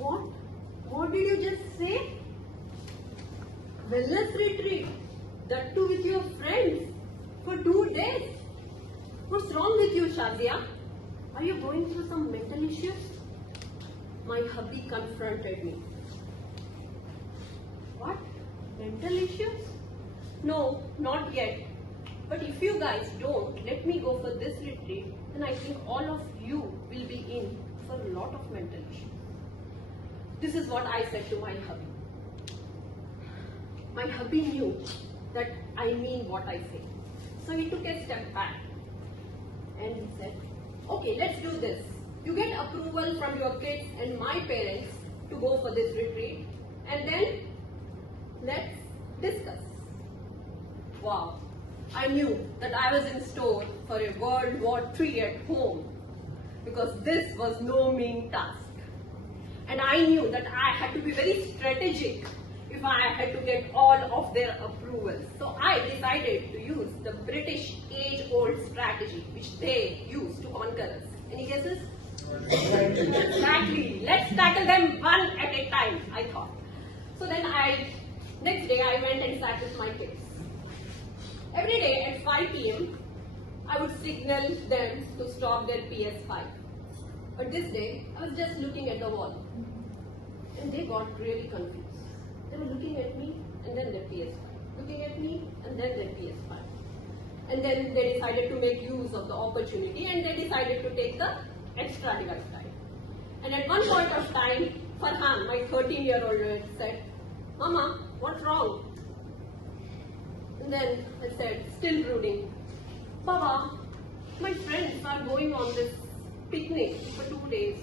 What? What did you just say? Wellness retreat? That too with your friends? For 2 days? What's wrong with you, Shazia? Are you going through some mental issues? My hubby confronted me. What? Mental issues? No, not yet. But if you guys don't let me go for this retreat, then I think all of you will be in for a lot of mental issues. This is what I said to my hubby. My hubby knew that I mean what I say. So he took a step back and he said, okay, let's do this. You get approval from your kids and my parents to go for this retreat, and then let's discuss. Wow, I knew that I was in store for a World War III at home, because this was no mean task. And I knew that I had to be very strategic if I had to get all of their approvals. So I decided to use the British age-old strategy which they used to conquer us. Any guesses? Exactly. Let's tackle them one at a time, I thought. So then next day I went and sat with my kids. Every day at 5 p.m. I would signal them to stop their PS5. But this day I was just looking at the wall. And they got really confused. They were looking at me and then their PS5. Looking at me and then their PS5. And then they decided to make use of the opportunity and they decided to take the extra device time. And at one point of time, Farhan, my 13-year-old, said, Mama, what's wrong? And then I said, still brooding, Baba, my friends are going on this picnic for 2 days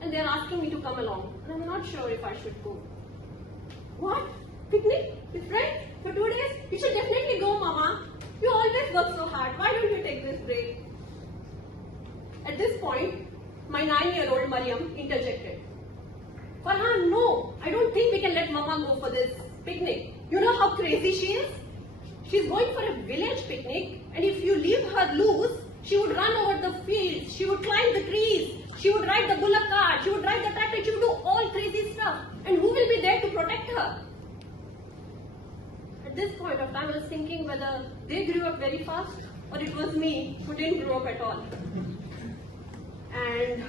and they're asking me to come along and I'm not sure if I should go. What? Picnic? With friends? For 2 days? You should definitely go, Mama. You always work so hard. Why don't you take this break? At this point, my 9-year-old Mariam interjected. Farhan, no, I don't think we can let Mama go for this picnic. You know how crazy she is? She's going for a village picnic, and if you leave her loose, she would run over the fields, she would climb the trees, she would ride the bullock cart, she would ride the tractor, she would do all crazy stuff. And who will be there to protect her? At this point of time, I was thinking whether they grew up very fast or it was me who didn't grow up at all. And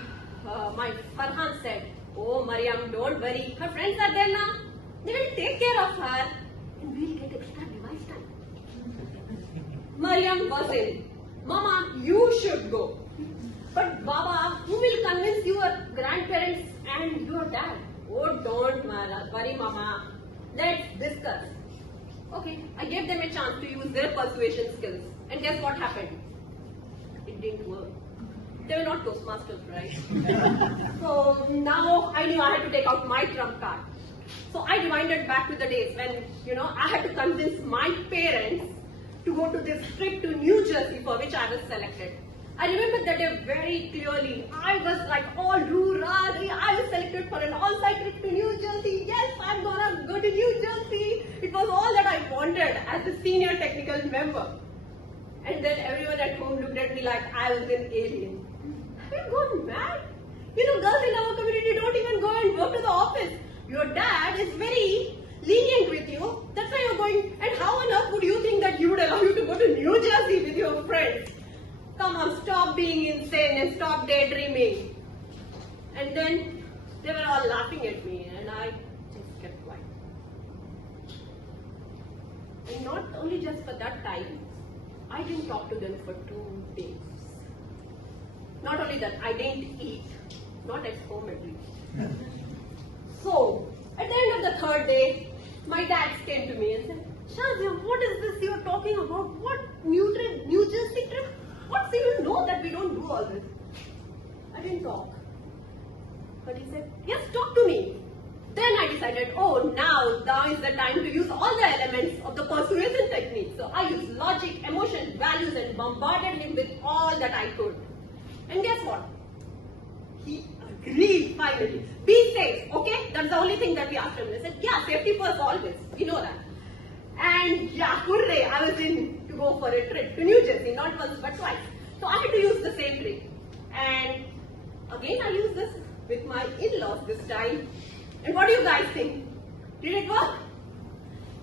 my Farhan said, oh, Mariam, don't worry. Her friends are there now. They will take care of her and we'll get extra device time. Mariam was in. Mama, you should go. But Baba, who will convince your grandparents and your dad? Oh, don't worry, Mama. Let's discuss. Okay, I gave them a chance to use their persuasion skills. And guess what happened? It didn't work. They were not Toastmasters, right? So now I knew I had to take out my trump card. So I rewinded back to the days when, I had to convince my parents to go to this trip to New Jersey for which I was selected. I remember that day very clearly. I was like all roo-rah. I was selected for an on-site trip to New Jersey. Yes, I'm gonna go to New Jersey. It was all that I wanted as a senior technical member. And then everyone at home looked at me like I was an alien. Have you gone mad? Girls in our community don't even go and work to the office. Your dad is very lenient with you. That's why you're going. And how on earth would you think that he would allow you to go to New Jersey with your friends? Come on, stop being insane and stop daydreaming. And then they were all laughing at me and I just kept quiet. And not only just for that time, I didn't talk to them for 2 days. Not only that, I didn't eat. Not at home at least. So, at the end of the 3rd day, my dad came to me and said, Shazia, what is this you're talking about? What New Jersey trip? What, so you know that we don't do all this? I didn't talk. But he said, yes, talk to me. Then I decided, oh, now is the time to use all the elements of the persuasion technique. So I used logic, emotion, values and bombarded him with all that I could. And guess what? He agreed finally. Be safe, okay? That's the only thing that we asked him. They said, yeah, safety first always. We know that. And yeah, hooray, I was in to go for a trip to New Jersey, not once but twice. So I had to use the same trick. And again I used this with my in-laws this time. And what do you guys think? Did it work?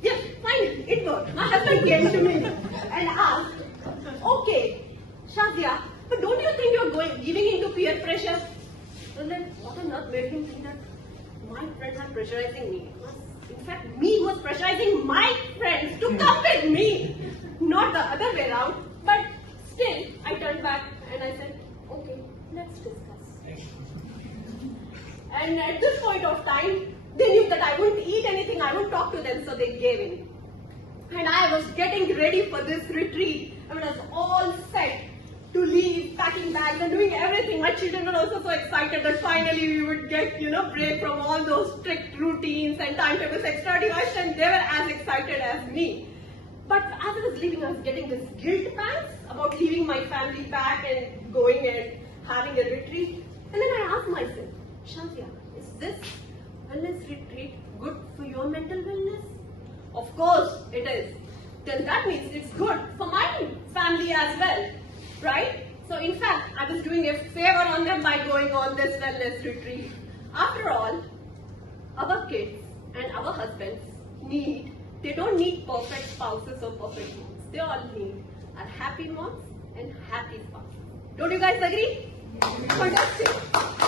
Yes, fine, it worked. My husband came to me and asked, okay, Shazia, but don't you think you're giving into peer pressure? And then what on earth made him think that my friends are pressurizing me? It was, in fact, me who was pressurizing my friends to come with me, not the other way around. But still, I turned back and I said, okay, let's discuss. And at this point of time, they knew that I wouldn't eat anything, I wouldn't talk to them, so they gave in. And I was getting ready for this retreat. I was all set to leave, packing bags and doing everything. My children were also so excited that finally we would get, break from all those strict routines and timetables, extra devices, and they were as excited as me. But as I was leaving, I was getting this guilt pants about leaving my family back and going and having a retreat. And then I asked myself, Shazia, is this wellness retreat good for your mental wellness? Of course it is. Then that means it's good for my family as well, right? So in fact, I was doing a favor on them by going on this wellness retreat. After all, our kids and our husbands they don't need perfect spouses or perfect moms. They all need are happy moms and happy spouses. Don't you guys agree? Fantastic.